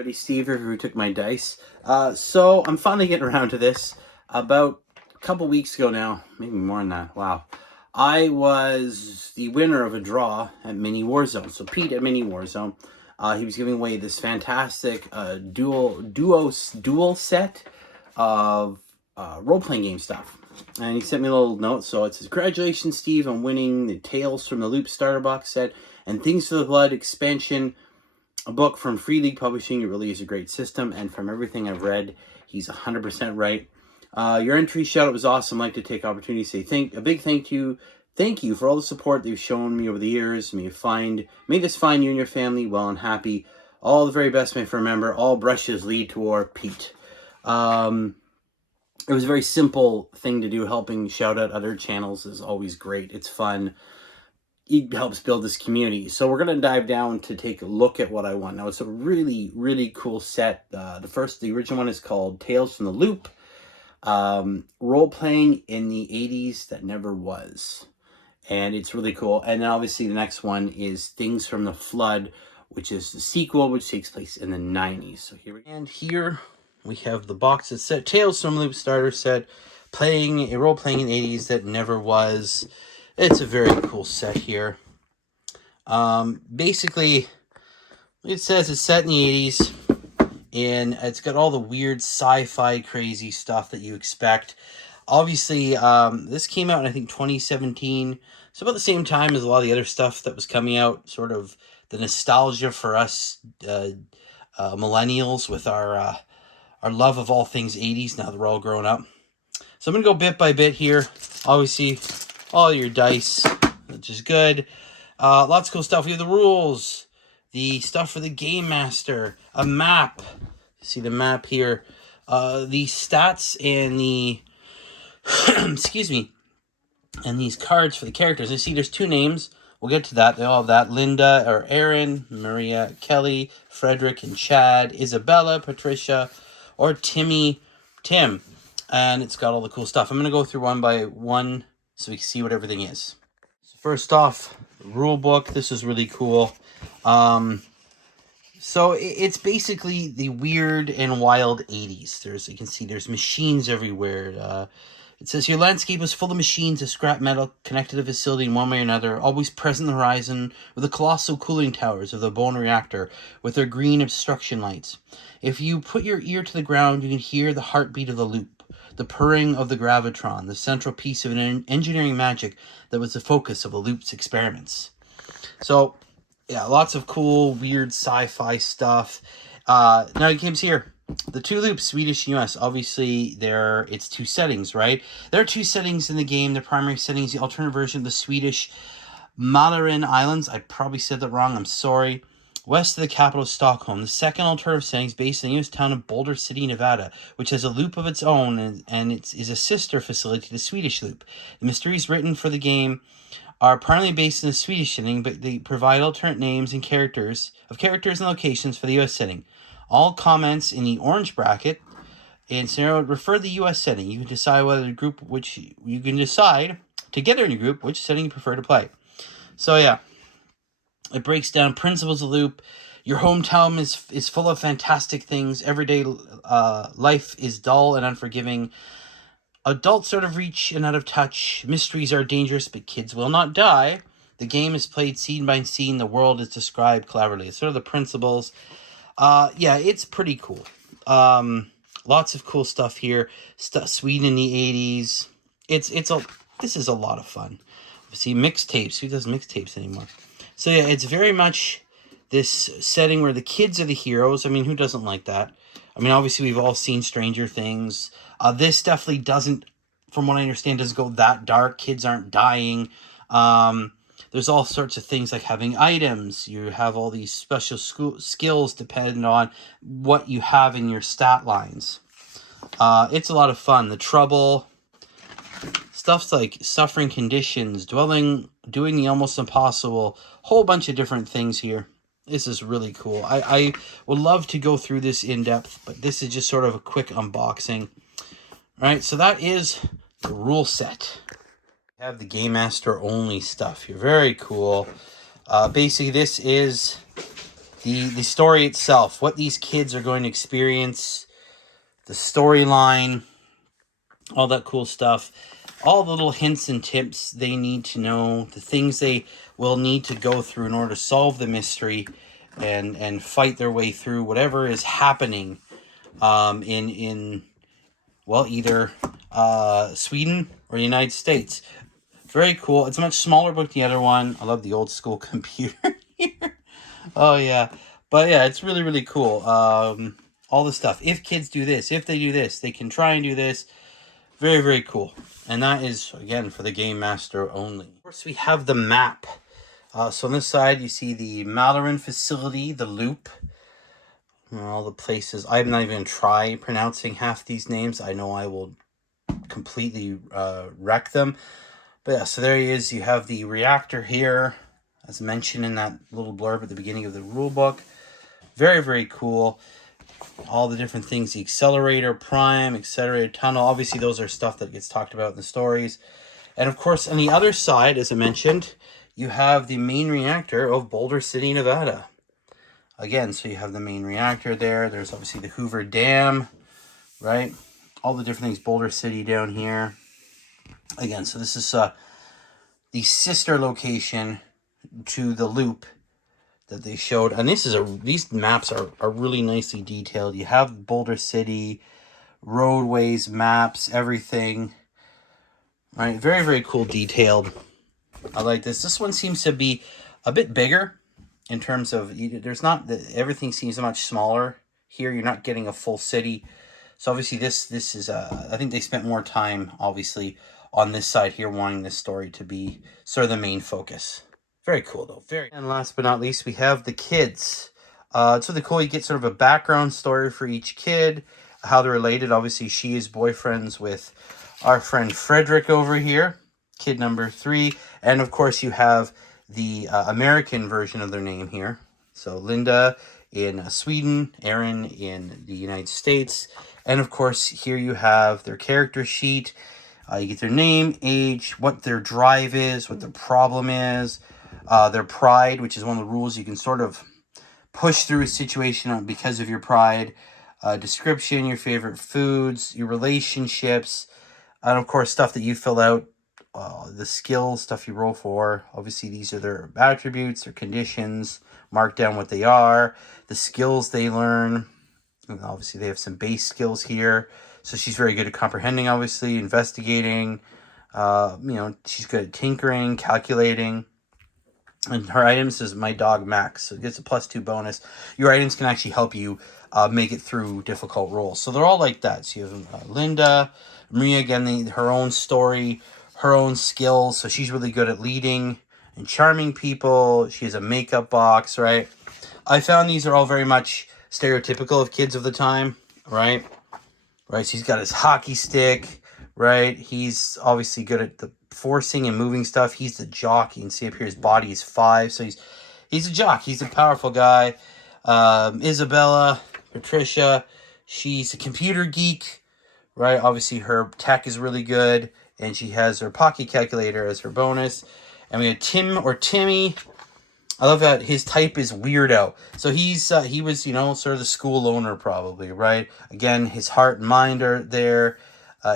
everybody, Steve here who took my dice. So I'm finally getting around to this. About a couple weeks ago now, maybe more than that, wow. I was the winner of a draw at Mini Warzone. So Pete of Mini Warzone, he was giving away this fantastic dual set of role-playing game stuff. And he sent me a little note, so it says, "Congratulations, Steve, on winning the Tales from the Loop starter box set and Things for the Blood expansion, a book from Free League Publishing. It really is a great system, and from everything I've read, he's 100% right. Your entry shout-out was awesome. I'd like to take opportunity to say a big thank you for all the support that you've shown me over the years. May this find you and your family well and happy. All the very best, my friend. Remember, all brushes lead to war, Pete." It was a very simple thing to do. Helping shout out other channels is always great. It's fun. It helps build this community. So we're going to dive down to take a look at what I won. Now, it's a really, really cool set. The original one is called Tales from the Loop. Role-playing in the 80s that never was. And it's really cool. And then obviously the next one is Things from the Flood, which is the sequel, which takes place in the 90s. So here we have the box that said Tales from the Loop starter set, role-playing in the 80s that never was. It's a very cool set here. Basically, it says it's set in the 80s, and it's got all the weird sci-fi crazy stuff that you expect. Obviously, this came out in, I think, 2017, so about the same time as a lot of the other stuff that was coming out, sort of the nostalgia for us millennials with our love of all things 80s now that we're all grown up. So I'm going to go bit by bit here. Obviously, all your dice, which is good. Lots of cool stuff. We have the rules, the stuff for the Game Master, a map. See the map here. The stats and the, excuse me, and these cards for the characters. I see there's two names. We'll get to that. They all have that. Linda or Aaron, Maria, Kelly, Frederick and Chad, Isabella, Patricia, or Tim. And it's got all the cool stuff. I'm going to go through one by one so we can see what everything is. So first off, rule book. This is really cool. So it's basically the weird and wild 80s. You can see there's machines everywhere. It says your landscape is full of machines of scrap metal connected to a facility in one way or another, always present on the horizon with the colossal cooling towers of the Bone reactor with their green obstruction lights. If you put your ear to the ground, you can hear the heartbeat of the loop, the purring of the gravitron, the central piece of an engineering magic that was the focus of the loop's experiments. So, yeah, lots of cool, weird sci-fi stuff. Now it comes here. The two loops, Swedish and US, obviously it's two settings, right? There are two settings in the game. The primary setting is the alternate version of the Swedish Malaren Islands. I probably said that wrong. I'm sorry. West of the capital, Stockholm. The second alternative setting is based in the U.S. town of Boulder City, Nevada, which has a loop of its own, and it is a sister facility to the Swedish loop. The mysteries written for the game are primarily based in the Swedish setting, but they provide alternate names and characters and locations for the U.S. setting. All comments in the orange bracket and scenario refer to the U.S. setting. You can decide together in your group which setting you prefer to play. So yeah, it breaks down principles of loop. Your hometown is full of fantastic things. Everyday life is dull and unforgiving. Adults sort of reach and out of touch. Mysteries are dangerous, but kids will not die. The game is played scene by scene. The world is described collaboratively. It's sort of the principles. Yeah, it's pretty cool. Lots of cool stuff here. Sweden in the 80s. This is a lot of fun. See, mixtapes. Who does mixtapes anymore? So yeah, it's very much this setting where the kids are the heroes. I mean, who doesn't like that? I mean, obviously we've all seen Stranger Things. This definitely doesn't, from what I understand, doesn't go that dark. Kids aren't dying. There's all sorts of things like having items. You have all these special skills depending on what you have in your stat lines. It's a lot of fun. The trouble, stuff's like suffering conditions, doing the almost impossible, whole bunch of different things here. This is really cool. I would love to go through this in depth, but this is just sort of a quick unboxing. All right, so that is the rule set. Have the Game Master only stuff here. Very cool. Basically, this is the story itself, what these kids are going to experience, the storyline, all that cool stuff, all the little hints and tips they need to know, the things they will need to go through in order to solve the mystery and fight their way through whatever is happening in well, either Sweden or the United States. Very cool. It's a much smaller book than the other one. I love the old school computer here. Oh yeah, but yeah, it's really really cool. All the stuff. If kids do this, if they do this, they can try and do this. Very very cool. And that is again for the Game Master only. Of course, we have the map. So on this side, you see the Malloran facility, the loop, all the places. I'm not even going to try pronouncing half these names. I know I will completely wreck them. But yeah, so there he is. You have the reactor here, as mentioned in that little blurb at the beginning of the rule book. Very, very cool. All the different things, the accelerator, prime, accelerator, tunnel. Obviously, those are stuff that gets talked about in the stories. And of course, on the other side, as I mentioned, you have the main reactor of Boulder City, Nevada. Again, so you have the main reactor there. There's obviously the Hoover Dam, right? All the different things, Boulder City down here. Again, so this is the sister location to the loop that they showed. And these maps are really nicely detailed. You have Boulder City, roadways, maps, everything. All right, very, very cool detailed. I like this. This one seems to be a bit bigger in terms of, there's not, everything seems much smaller here. You're not getting a full city. So obviously this is, I think they spent more time, obviously, on this side here, wanting this story to be sort of the main focus. Very cool, though. Very. And last but not least, we have the kids. It's really cool. You get sort of a background story for each kid, how they're related. Obviously, she is boyfriends with our friend Frederick over here, kid number 3. And, of course, you have the American version of their name here. So, Linda in Sweden, Aaron in the United States. And, of course, here you have their character sheet. You get their name, age, what their drive is, what their problem is, their pride, which is one of the rules. You can sort of push through a situation because of your pride. Description, your favorite foods, your relationships, and of course stuff that you fill out. The skills, stuff you roll for. Obviously, these are their attributes, their conditions. Mark down what they are. The skills they learn. And obviously, they have some base skills here. So she's very good at comprehending, obviously, investigating. She's good at tinkering, calculating. And her items is my dog Max, so it gets a +2 bonus. Your items can actually help you make it through difficult rolls. So they're all like that. So you have Linda, Maria, again, her own story, her own skills. So she's really good at leading and charming people. She has a makeup box, right? I found these are all very much stereotypical of kids of the time, right? Right, so he's got his hockey stick, right? He's obviously good at the forcing and moving stuff. He's the jock. You can see up here his body is 5, so he's a jock. He's a powerful guy. Isabella, Patricia, she's a computer geek, right? Obviously her tech is really good, and she has her pocket calculator as her bonus. And we have Tim or Timmy. I love that his type is weirdo. So he was, sort of the school owner probably, right? Again, his heart and mind are there.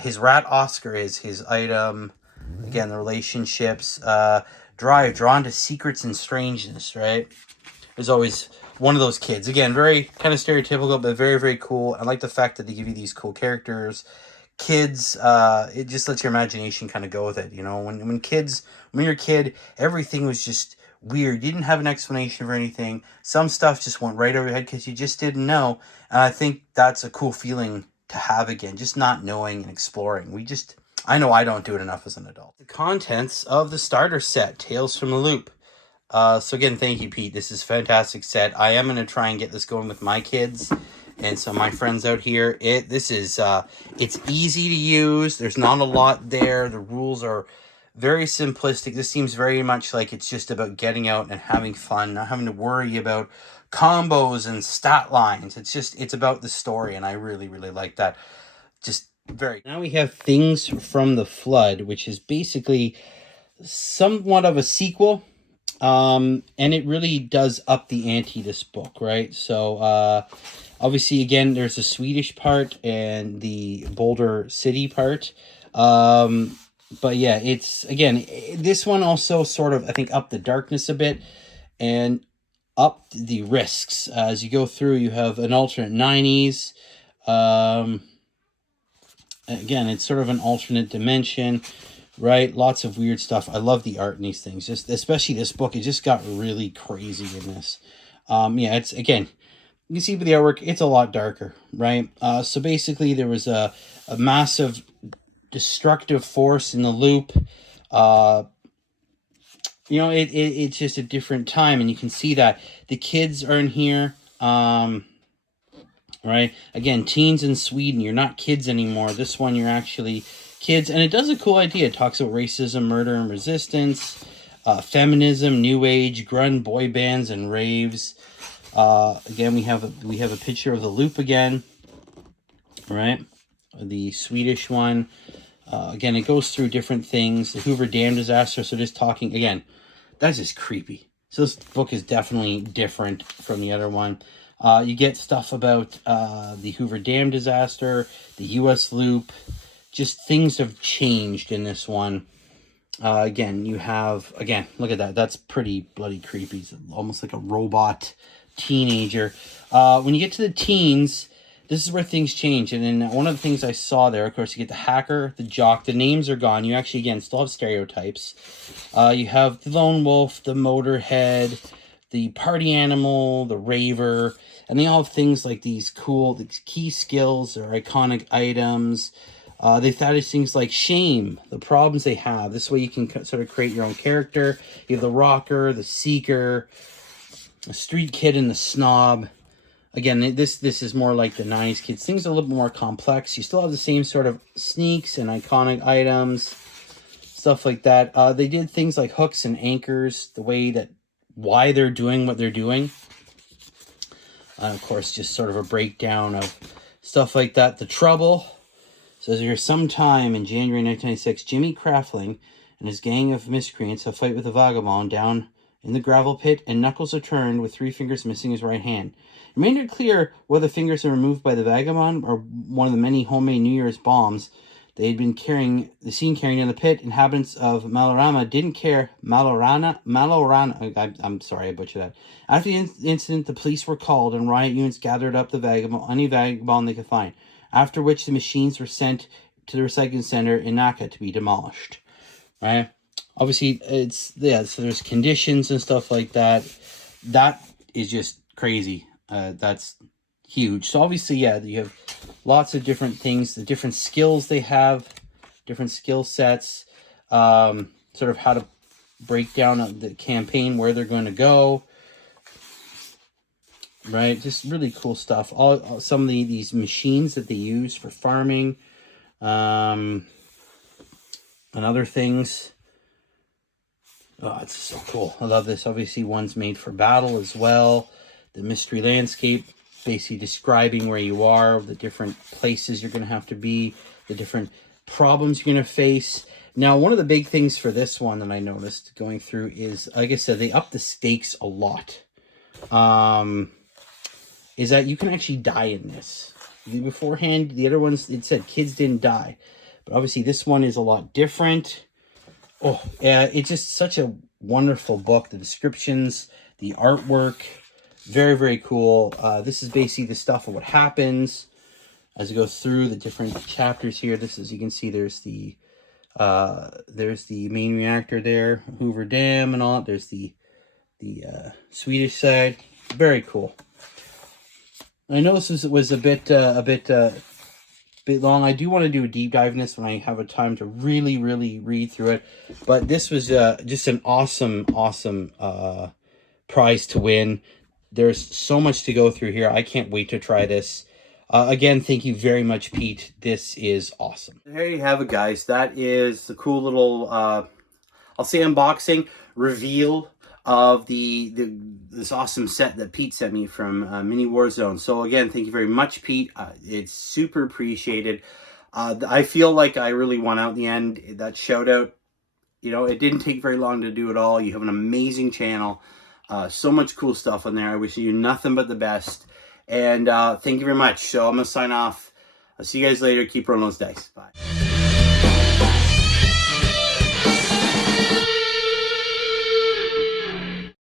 His rat Oscar is his item. Again, the relationships. Drive, drawn to secrets and strangeness, right? There's always one of those kids. Again, very kind of stereotypical, but very, very cool. I like the fact that they give you these cool characters. Kids, it just lets your imagination kind of go with it. When you're a kid, everything was just weird. You didn't have an explanation for anything. Some stuff just went right over your head because you just didn't know. And I think that's a cool feeling to have again, just not knowing and exploring. I know I don't do it enough as an adult. The contents of the starter set, Tales from the Loop. So again, thank you, Pete. This is a fantastic set. I am going to try and get this going with my kids and so my friends out here. It's easy to use. There's not a lot there. The rules are very simplistic. This seems very much like it's just about getting out and having fun, not having to worry about combos and stat lines. It's about the story, and I really, really like that. Now we have Things from the Flood, which is basically somewhat of a sequel And it really does up the ante, this book, right? So obviously, again, there's the Swedish part and the Boulder City part. But yeah, it's, again, this one also sort of, I think, upped the darkness a bit and upped the risks. As you go through, you have an alternate 90s. Again, it's sort of an alternate dimension, right? Lots of weird stuff. I love the art in these things, just especially this book. It just got really crazy in this. Yeah, it's, again, you can see by the artwork, it's a lot darker, right? So basically, there was a massive destructive force in the loop. It's just a different time, and you can see that the kids are in here. Right, again, teens in Sweden, you're not kids anymore. This one, you're actually kids, and it does a cool idea. It talks about racism, murder, and resistance, feminism, new age, grunge, boy bands, and raves. Again, we have a picture of the loop again, right? The Swedish one. Again, it goes through different things. The Hoover Dam disaster. So just talking again, that's just creepy. So this book is definitely different from the other one. You get stuff about the Hoover Dam disaster, the U.S. loop. Just things have changed in this one. Again, you have, again, look at that. That's pretty bloody creepy. It's almost like a robot teenager. When you get to the teens, this is where things change. And then one of the things I saw there, of course, you get the hacker, the jock. The names are gone. You actually, again, still have stereotypes. You have the lone wolf, the motorhead, the party animal, the raver. And they all have things like these key skills or iconic items. They thought of things like shame, the problems they have. This way you can sort of create your own character. You have the rocker, the seeker, the street kid, and the snob. Again, this is more like the 90s kids. Things are a little bit more complex. You still have the same sort of sneaks and iconic items, stuff like that. They did things like hooks and anchors, why they're doing what they're doing. Of course, just sort of a breakdown of stuff like that. The Trouble says here, sometime in January 1996, Jimmy Craftling and his gang of miscreants have fight with a vagabond down in the gravel pit, and Knuckles are turned with 3 fingers missing his right hand. It made it clear whether fingers are removed by the vagabond or one of the many homemade New Year's bombs they had been carrying in the pit. Inhabitants of Malorama didn't care. Malorana. I'm sorry, I butchered that. After the incident, the police were called and riot units gathered up any vagabond they could find. After which the machines were sent to the recycling center in Naka to be demolished. Right? Obviously, so there's conditions and stuff like that. That is just crazy. That's huge. So obviously, yeah, you have lots of different things, the different skills they have, different skill sets, sort of how to break down the campaign, where they're going to go, right? Just really cool stuff. Some of these machines that they use for farming, and other things. Oh, it's so cool. I love this. Obviously, one's made for battle as well. The mystery landscape, basically describing where you are, the different places you're going to have to be, the different problems you're going to face. Now, one of the big things for this one that I noticed going through is, like I said, they up the stakes a lot. Is that you can actually die in this. Beforehand, the other ones, it said kids didn't die. But obviously, this one is a lot different. Oh, yeah, it's just such a wonderful book. The descriptions, the artwork, very, very cool. This is basically the stuff of what happens as it goes through the different chapters here. This is, you can see there's the main reactor there, Hoover Dam and all. There's the Swedish side. Very cool. I know this was a bit long. I do want to do a deep dive in this when I have a time to really, really read through it. But this was just an awesome prize to win. There's so much to go through here. I can't wait to try this. Again, thank you very much, Pete. This is awesome. There you have it, guys. That is the cool little, I'll say, unboxing reveal of this awesome set that Pete sent me from Mini Warzone. So again, thank you very much, Pete. It's super appreciated. I feel like I really won out in the end. That shout out You know, it didn't take very long to do it all. You have an amazing channel. So much cool stuff on there. I wish you nothing but the best. And thank you very much. So I'm going to sign off. I'll see you guys later. Keep rolling those dice. Bye.